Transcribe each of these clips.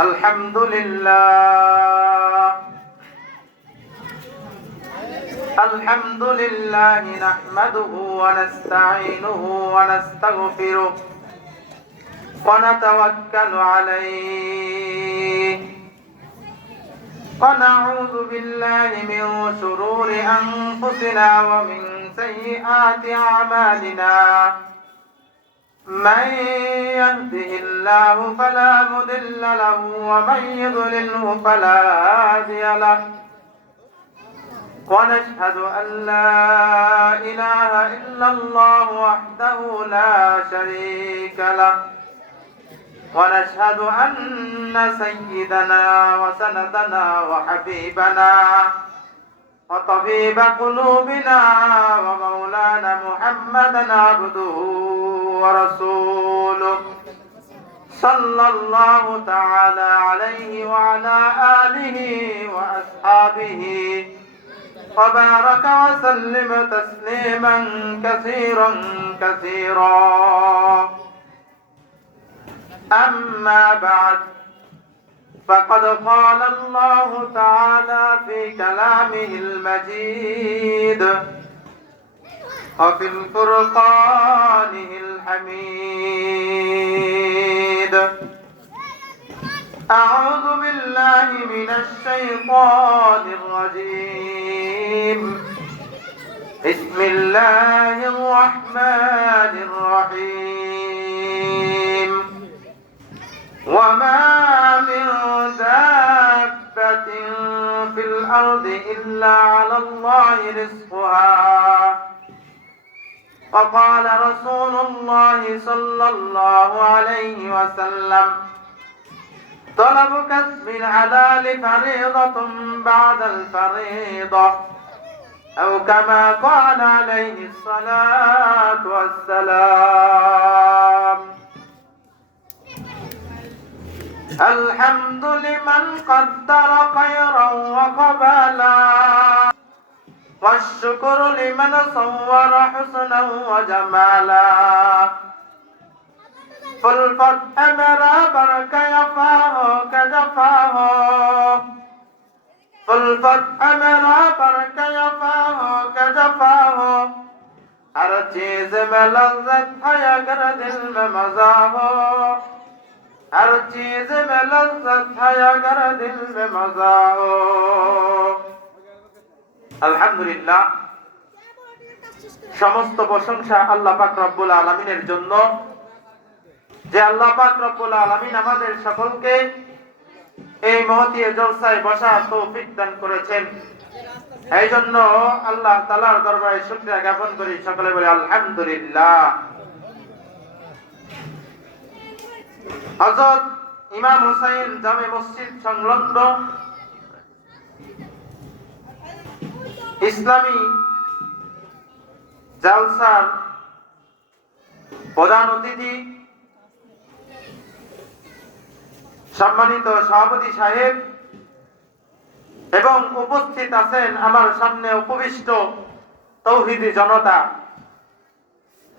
الحمد لله الحمد لله نحمده ونستعينه ونستغفره ونتوكل عليه ونعوذ بالله من شرور أنفسنا ومن سيئات أعمالنا من يهده الله فلا مضل له ومن يضلله فلا هادي له ونشهد أن لا إله إلا الله وحده لا شريك له ونشهد أن سيدنا وسندنا وحبيبنا وطبيب قلوبنا ومولانا محمدا عبده ورسوله صلى الله تعالى عليه وعلى آله وأصحابه وبارك وسلم تسليما كثيرا كثيرا أما بعد فقد قال الله تعالى في كلامه المجيد وفي الفرقانه الحميد أعوذ بالله من الشيطان الرجيم بسم الله الرحمن الرحيم وما من دابة في الأرض إلا على الله رزقها وقال رسول الله صلى الله عليه وسلم طلب كسب الحلال فريضة بعد الفريضة أو كما قال عليه الصلاة والسلام الحمد لمن قدر خيرا وقبلا والشكر لمن صور حسنا وجمالا فالفتح مرابر كيفاه كجفاه فالفتح مرابر كيفاه كجفاه ہر چیز میں لذت ہے اگر دل میں مزہ ہو ہر چیز میں لذت ہے اگر دل میں مزہ ہو আলহামদুলিল্লাহ সমস্ত প্রশংসা আল্লাহ পাক রব্বুল আলামিনের জন্য যে আল্লাহ পাক রব্বুল আলামিন আমাদের সকলকে এই মহতী জলসায় বসার তৌফিক দান করেছেন এই জন্য আল্লাহ তাআলার দরবারে শুকরিয়া জ্ঞাপন করি সকলে বলি আলহামদুলিল্লাহ হযরত ইমাম হুসাইন জামে মসজিদ সংলগ্ন ইসলামী জালসার প্রধান অতিথি সম্মানিত সভাপতি সাহেব এবং উপস্থিত আছেন আমার সামনে উপবিষ্ট তৌহিদি জনতা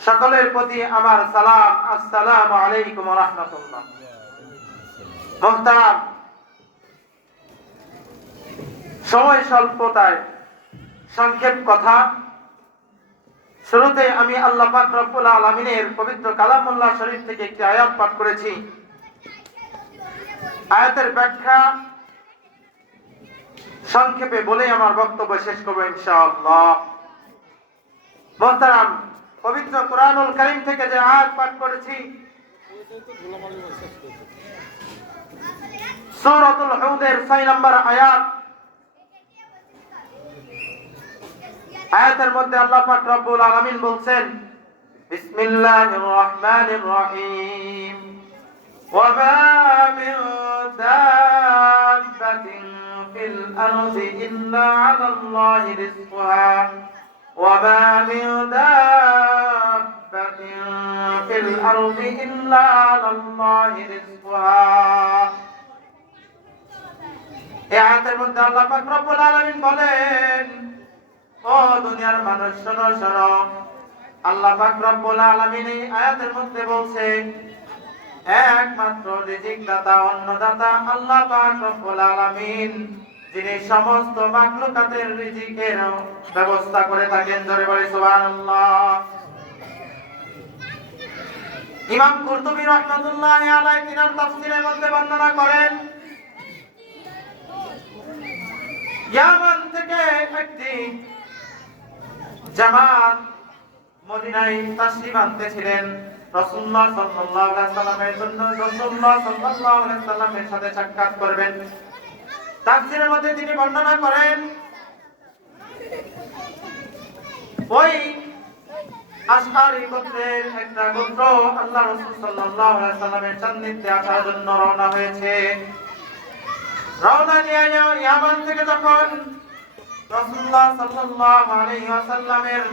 সকলের প্রতি আমার সালাম আসসালামু আলাইকুম ওয়া রাহমাতুল্লাহ মুহতারাম সময় স্বল্পতায় সংক্ষেপ কথা শুরুতে আমি আল্লাহ পাক রব্বুল আলামিনের পবিত্র কালামুল্লাহ শরীফ থেকে একটি আয়াত পাঠ করেছি আয়াতের ব্যাখ্যা সংক্ষেপে বলে আমার বক্তব্য শেষ করব ইনশাআল্লাহ মুহতারাম পবিত্র কোরআনুল কারীম থেকে যে আয়াত পাঠ করেছি সূরাতুল হুদের 6 নম্বর আয়াত আয়াতের মধ্যে আল্লাহ পাক রব্বুল আলামিন বলছেন বিসমিল্লাহির রহমানির রহিম ওয়া মা মিন দাব্বাতিন ফিল আরদি ইল্লা আলাল্লাহি রিজকুহা ওয়া মা মিন দাব্বাতিন ফিল আরদি ইল্লা আলাল্লাহি রিজকুহা এই আয়াতের মধ্যে আল্লাহ পাক রব্বুল আলামিন বলেন ও দুনিয়ার মানুষ শোনো শোনো আল্লাহ পাক রব্বুল আলামিন এই আয়াতের মধ্যে বলছেন একমাত্র রিজিক দাতা অন্নদাতা আল্লাহ পাক রব্বুল আলামিন, যিনি সমস্ত মাখলুকাতের রিজিকের ব্যবস্থা করে থাকেন। জোরে বলি সুবহানাল্লাহ। ইমাম কুরতুবী রাহমাতুল্লাহি আলাইহি তিনার তাফসীরের মধ্যে বর্ণনা করেন, ইয়ামান থেকে একটি জামাত মদিনায় তাশরীফ আনতেছিলেন। রাসূলুল্লাহ সাল্লাল্লাহু আলাইহি সাল্লামের জন্য রাসূলুল্লাহ সাল্লাল্লাহু আলাইহি সাল্লামের সাথে সাক্ষাৎ করবেন। তাফসীরের মধ্যে তিনি বর্ণনা করেন, ওই আশআরী গোত্রের একটা গোত্র আল্লাহ রাসূল সাল্লাল্লাহু আলাইহি সাল্লামের সান্নিধ্যে আসার জন্য রওনা হয়েছে। রওনা নিয়ে ইয়ামান থেকে যখন রাসূলুল্লাহ সাল্লাল্লাহু আলাইহি ওয়াসাল্লামের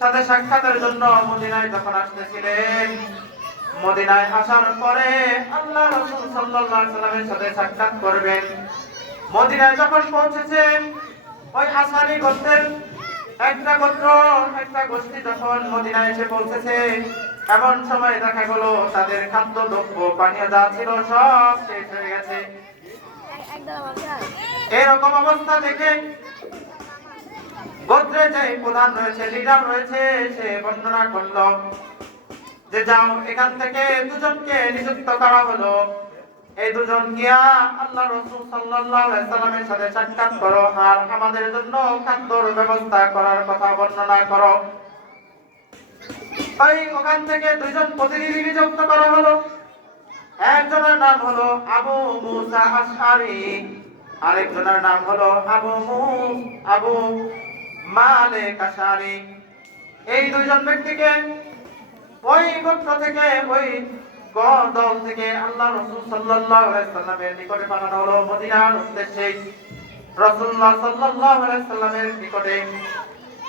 সাথে সাক্ষাতের জন্য মদিনায় যখন আসতেছিলেন, মদিনায় আসার পরে আল্লাহ রাসূল সাল্লাল্লাহু আলাইহি ওয়াসাল্লামের সাথে সাক্ষাৎ করবেন। মদিনায় যখন পৌঁছেছেন, ওই আশআরী গোত্রের একটা গোত্র, একটা গোষ্ঠী যখন মদিনায় এসে পৌঁছেছে, এমন সময় দেখা গেল তাদের খাদ্য দ্রব্য পানীয় যা ছিল সব শেষ হয়ে গেছে। এরকম অবস্থা দেখে গোত্রে যে প্রধান রয়েছে, লিডার রয়েছে, সে বর্ণনা করলো যে যাও, এখান থেকে দুজনকে নিযুক্ত করা হলো। এই দুজন গিয়া আল্লাহ রাসূল সাল্লাল্লাহু আলাইহি সাল্লামের সাথে সাক্ষাৎ করো আর আমাদের জন্য খাদ্যর ব্যবস্থা করার কথা বর্ণনা করো। ওখান থেকে দুইজন প্রতিনিধি নিযুক্ত করা হলো। একজনের নাম হলো আবু মুসা আশআরী, আরেকজনের নাম হলো আবু মালিক আশআরী। এই দুইজন ব্যক্তিকে ওই গোত্র থেকে, ওই দল থেকে আল্লাহ রাসূল সাল্লাল্লাহু আলাইহি সাল্লামের নিকটে পাঠানো হলো মদিনার উদ্দেশ্যে। রাসূলুল্লাহ সাল্লাল্লাহু আলাইহি সাল্লামের নিকটে,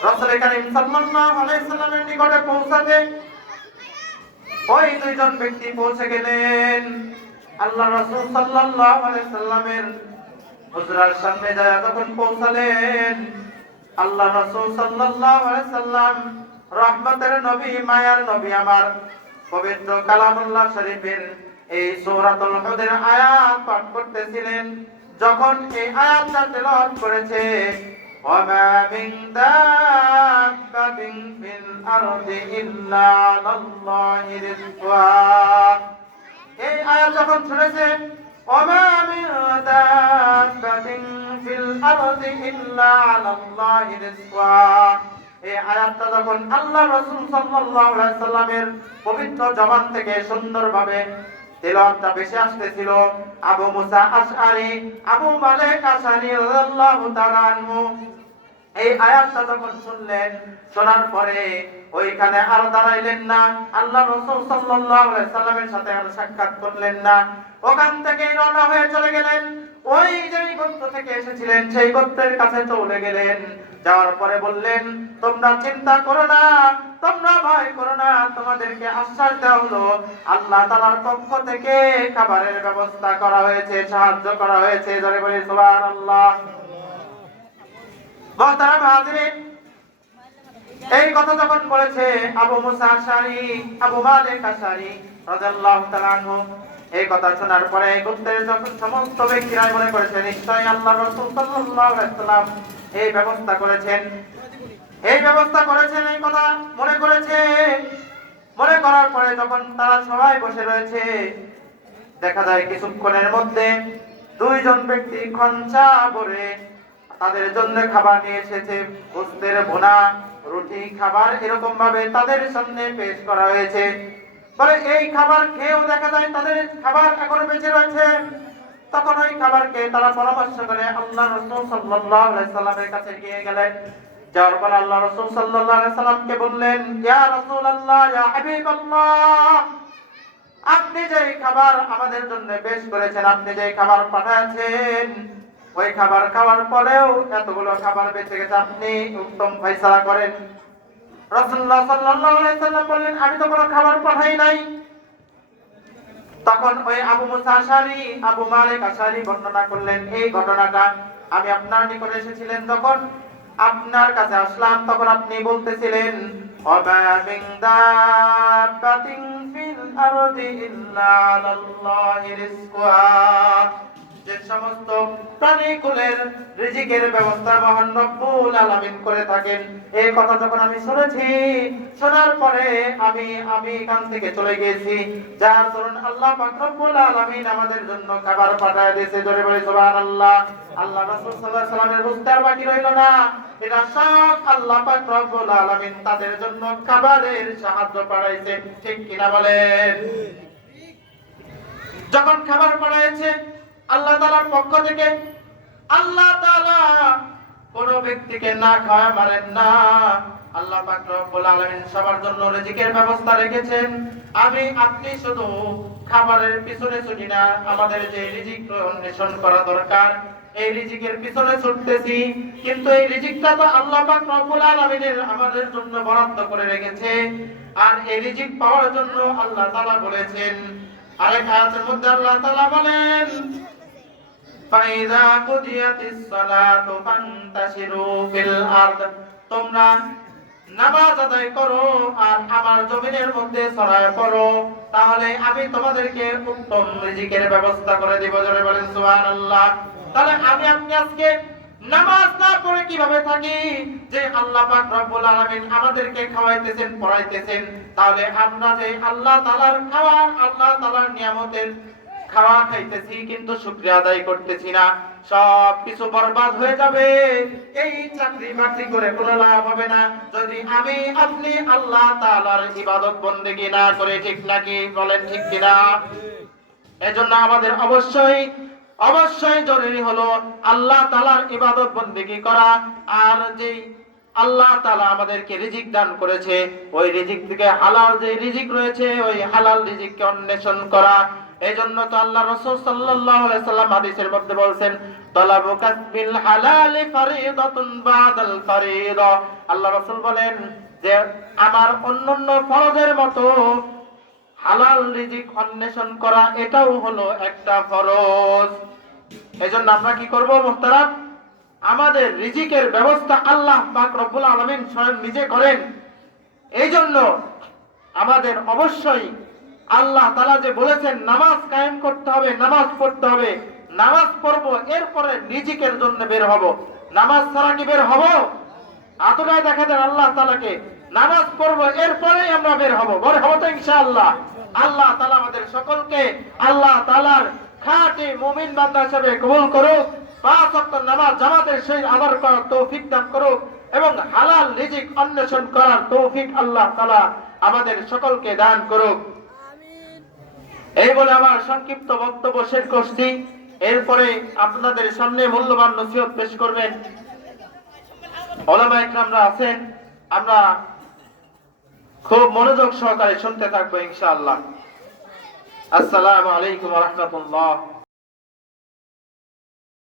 রাসূল কারীম সাল্লাল্লাহু আলাইহি সাল্লামের নিকটে পৌঁছাতে ওই দুইজন ব্যক্তি পৌঁছে গেলেন। আল্লাহ রাসূল সাল্লাল্লাহু আলাইহি সাল্লামের হুজরার সামনে যায় যখন পৌঁছালেন, আল্লাহ রাসূল সাল্লাল্লাহু আলাইহি সাল্লাম রহমতের নবী, মায়ার নবী আমার পবিত্র কালামুল্লাহ শরীফের এই সূরাতুল হুদের আয়াত পাঠ করতেছিলেন। যখন এই আয়াতটা তেলাওয়াত করেছে, ওয়ামা মিন দাব্বাতিন ফিল আরদি ইল্লা আলাল্লাহি রিজকুহা, এই আয়াত যখন শুনেছে, ওয়ামা মিন দাব্বাতিন ফিল আরদি ইল্লা আলাল্লাহি রিজকুহা, এই আয়াতটা যখন আল্লাহ রাসূল সাল্লাল্লাহু আলাইহি সাল্লামের পবিত্র জবান থেকে সুন্দরভাবে তেলাওয়াতটা ভেসে আসতেছিল, আবু মুসা আশআরী, আবু মালিক আশআরী রাদিয়াল্লাহু তাআলা আনহু এই আয়াতটা যখন শুনলেন, শোনার পরে ওইখানে আর দাঁড়াইলেন না, আল্লাহ রাসূল সাল্লাল্লাহু আলাইহি সাল্লামের সাথে আর সাক্ষাৎ করলেন না। ওখান থেকে রওনা হয়ে চলে গেলেন। ওই যে গোত্র থেকে এসেছিলেন সেই গোত্রের কাছে চলে গেলেন। যাওয়ার পরে বললেন, তোমরা চিন্তা করো না, তোমরা ভয় করো না, তোমাদেরকে আশ্বাস দেওয়া হলো আল্লাহ তাআলার পক্ষ থেকে খাবারের ব্যবস্থা করা হয়েছে, সাহায্য করা হয়েছে। জোরে বলি সুবহানাল্লাহ। মুহতারাম হাজিরিন, এই কথা যখন বলেছে আবু মুসা আশআরী, আবু মালিক আশআরী রাদিয়াল্লাহু তাআলা আনহু, এই কথা শোনার পরে গোত্রের যখন সমস্ত ব্যক্তিরা মনে করেছে নিশ্চয়ই আল্লাহ রাসূল সাল্লাল্লাহু আলাইহি সাল্লাম এই ব্যবস্থা করেছেন, এই ব্যবস্থা করেছেন, এই কথা মনে করেছে। মনে করার পরে যখন তারা সবাই বসে রয়েছে, দেখা যায় কিছুক্ষণের মধ্যে দুইজন ব্যক্তি খঞ্চা ভরে তাদের জন্য খাবার নিয়ে এসেছে। গোশতের ভুনা, রুটি, খাবার এরকম ভাবে তাদের সামনে পেশ করা হয়েছে। বলে এই খাবার খেয়েও দেখা যায় তাদের খাবার এখনো বেঁচে রয়েছে। তখন ওই খাবারকে তারা পরামর্শ করে আল্লাহ রাসূল সাল্লাল্লাহু আলাইহি সাল্লামের কাছে গিয়ে গেলেন। যাওয়ার পর আল্লাহ রাসূল সাল্লাল্লাহু আলাইহি সাল্লামকে বললেন, ইয়া রাসূলুল্লাহ, ইয়া হাবিবাল্লাহ, আপনি যে খাবার আমাদের জন্য পেশ করেছেন, আপনি যে খাবার পাঠাচ্ছেন, ওই খাবার খাওয়ার পরেও এতগুলো খাবার বেঁচে গেছে, আপনি উত্তম ফয়সালা করেন। রাসূলুল্লাহ সাল্লাল্লাহু আলাইহি সাল্লাম বললেন, আমি তো কোনো খাবার পাঠাই নাই। তখন ওই আবু মুসা আশআরী, আবু মালিক আশআরী বর্ণনা করলেন এই ঘটনাটা, আমি আপনার নিকটে এসেছিলেন, যখন আপনার কাছে আসলাম তখন আপনি বলতেছিলেন, ওয়ামা মিন দাব্বাতিন ফিল আরদি ইল্লা আলাল্লাহি রিজকুহা। যে সমস্ত প্রাণীকুলের রিজিকের ব্যবস্থা মহান রব্বুল আলামিন করে থাকেন। এই কথা যখন আমি শুনেছি, শোনার পরে আমি এখান থেকে চলে গেছি, যার দরুন আল্লাহ পাক রব্বুল আলামিন আমাদের জন্য খাবার পাঠায় দিয়েছে। জোরে বলি সুবহানাল্লাহ। আল্লাহ রাসূল সাল্লাল্লাহু আলাইহি ওয়াসাল্লামের বুঝতে আর বাকি রইল না, এটা সব আল্লাহ পাক রব্বুল আলামিন তাদের জন্য খাবারের সাহায্য পাঠাইছে। ঠিক কিনা বলেন? যখন খাবার পাঠাইছে আল্লাহ তাআলার পক্ষ থেকে, আল্লাহ তাআলা কোন ব্যক্তিকে না খাওয়া মারেন না। আল্লাহ পাক রব্বুল আলামিন সবার জন্য রিজিকের ব্যবস্থা রেখেছেন। আমি আপনি শুধু খাবারের পিছনে ছুটি না, আমাদের যে রিজিক অন্বেষণ করা দরকার, এই রিজিকের পিছনে ছুটতেছি, কিন্তু এই রিজিকটা তো আল্লাহ পাক রব্বুল আলামিনের আমাদের জন্য বরাদ্দ করে রেখেছে। আর এই রিজিক পাওয়ার জন্য আল্লাহ তাআলা বলেছেন, আরেক আয়াতের মধ্যে আল্লাহ তাআলা বলেন, ফাইযা কুদিয়াতিস সালাতু ফান্তাশিরু ফিল আরদ, তোমরা নামাজ আদায় করো আর আমার জমিনের মধ্যে ছড়ায় পড়ো, তাহলে আমি তোমাদেরকে উত্তম রিজিকের ব্যবস্থা করে দেব। জোরে বলেন সুবহানাল্লাহ। তাহলে আমি আপনি আজকে নামাজ না পড়ে কিভাবে থাকি, যে আল্লাহ পাক রব্বুল আলামিন আমাদেরকে খাওয়াইতেছেন, পড়াইতেছেন, তাহলে আমরা যে আল্লাহ তাআলার খাওয়া, আল্লাহ তাআলার নিয়ামতের খাওয়া খাইতেছি কিন্তু শুকরিয়া আদায় করতেছি না, সব কিছু বরবাদ হয়ে যাবে। এই চাকরি বাকরি করে কোনো লাভ হবে না যদি আমি আপনি আল্লাহ তাআলার ইবাদত বন্দেগী না করে। ঠিক নাকি বলেন? ঠিক কিনা? এজন্য আমাদের অবশ্যই জরুরি হলো আল্লাহ তাআলার ইবাদত বন্দেগী করা। আর যেই আল্লাহ তাআলা আমাদেরকে রিজিক দান করেছে, ওই রিজিক থেকে হালাল যে রিজিক রয়েছে, ওই হালাল রিজিককে অন্বেষণ করা। এজন্য তো আল্লাহ রাসূল সাল্লাল্লাহু আলাইহি সাল্লাম হাদিসের মধ্যে বলেন, তালাবু কাসবিল হালাল ফরিদাতুন বাদাল ফরিদা। আল্লাহ রাসূল বলেন যে আমার অন্যান্য ফরজের মতো হালাল রিজিক অন্বেষণ করা এটাও হলো একটা ফরজ। এজন্য আমরা কি করব মুহতারাম? আমাদের রিজিকের ব্যবস্থা আল্লাহ পাক রব্বুল আলামিন স্বয়ং নিজে করেন। এইজন্য আমাদের অবশ্যই আল্লাহ তাআলা যে বলেছেন নামাজ কায়েম করতে হবে, নামাজ পড়তে হবে, নামাজ পড়বো, এরপরে রিজিকের জন্য বের হব। নামাজ ছাড়া কি বের হব? এতটাই দেখা দেন আল্লাহ তাআলাকে, নামাজ পড়বো এরপরে আমরা বের হব। বের হব তো ইনশাআল্লাহ। আল্লাহ তাআলা আমাদের সকলকে আল্লাহ তাআলার খাঁটি মুমিন বান্দা হিসেবে কবুল করুক। 5 ওয়াক্ত নামাজ জামাতের সহিত আদায় করার তৌফিক দান করুক এবং হালাল রিজিক অন্বেষণ করার তৌফিক আল্লাহ তাআলা আমাদের সকলকে দান করুক। এই বলে আমার সংক্ষিপ্ত বক্তব্য শেষ করছি। এরপরে আপনাদের সামনে মূল্যবান নসিহত পেশ করবেন উলামায়ে কেরামরা আছেন, আমরা খুব মনোযোগ সহকারে শুনতে থাকবো ইনশাআল্লাহ। আসসালামু আলাইকুম ওয়া রাহমাতুল্লাহ।